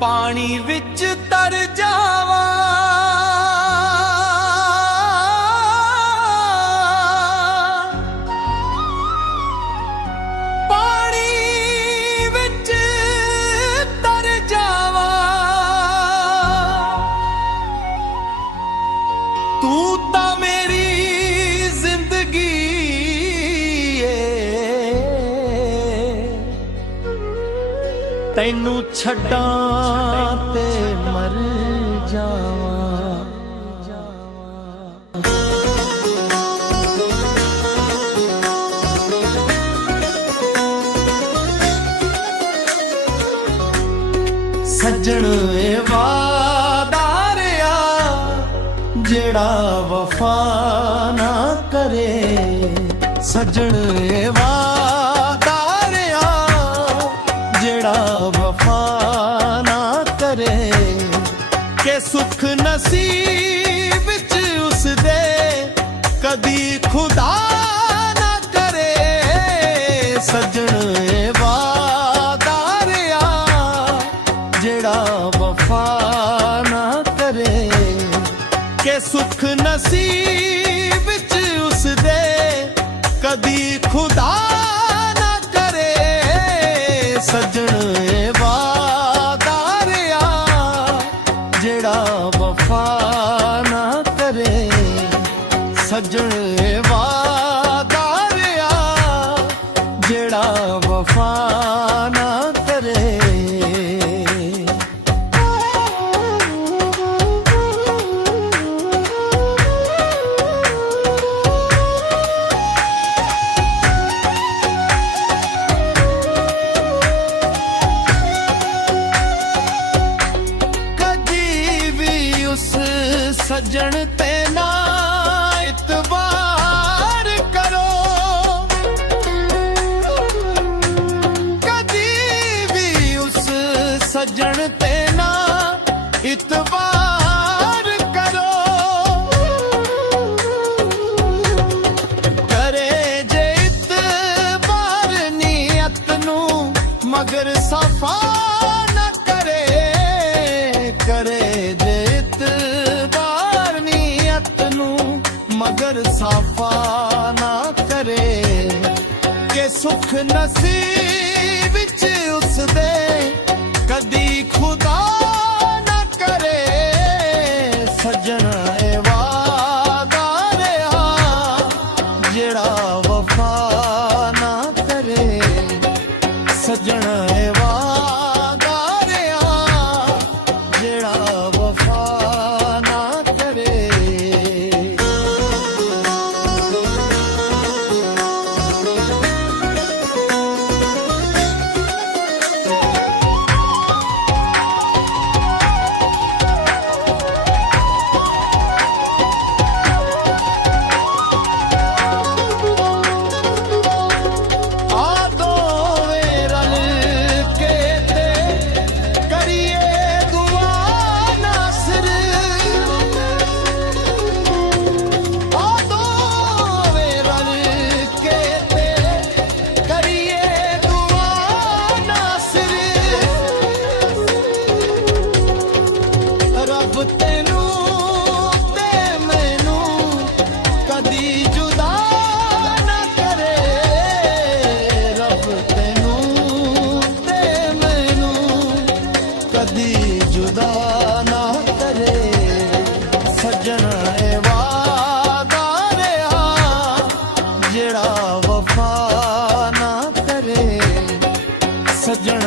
ਪਾਣੀ ਵਿੱਚ ਤਰ ਜਾਵਾਂ, ਪਾਣੀ ਵਿੱਚ ਤਰ ਜਾਵਾਂ, ਤੂੰ ਤਾਂ ਮੇਰੀ ਜ਼ਿੰਦਗੀ ਏ, ਤੈਨੂੰ ਛੱਡਾਂ ਤੇ ਮਰ ਜਾਵਾਂ। ਸੱਜਣ ਏ ਵਾਦਾ ਰਿਹਾ ਜਿਹੜਾ ਵਫਾ ਨਾ ਕਰੇ, ਸੱਜਣ ਏ ਵਾਦਾ ਰਿਹਾ ਜਿਹੜਾ ਵਫਾ ਨਾ ਕਰੇ, ਕਿ ਸੁੱਖ ਨਸੀਬ ਵਿੱਚ ਉਸਦੇ ਕਦੀ ਖੁਦਾ ਨਾ ਕਰੇ। ਸੱਜਣ ਏ ਵਾਦਾ ਰਿਹਾ ਜਿਹੜਾ ਵਫਾ ਨਾ ਕਰੇ, ਕਿ ਸੁੱਖ ਨਸੀਬ ਵਿੱਚ ਉਸਦੇ ਕਦੀ ਖੁਦਾ ਨਾ ਕਰੇ। ਸੱਜਣ ਏ ਵਾਦਾ ਰਿਹਾ ਜਿਹੜਾ ਵਫਾ ਨਾ ਕਰੇ, ਸੱਜਣ ਏ ਵਾਦਾ ਰਿਹਾ ਜਿਹੜਾ ਵਫਾ ਨਾ ਕਰੇ। सज्जन ते ना इतबार करो, कदी भी उस सज्जन ते ना इतबार करो। करे जे इतबार नीयत नू मगर सफा न करे, करे जे मगर साफा ना करे, के सुख नसीब विच उसदे कदी खुदा ना करे। सज्जन ए वादा रहा जेड़ा वफा ना करे, सज्जन ए वादा रहा जेड़ा वफा ना करे। वफा ना करे, सज्जन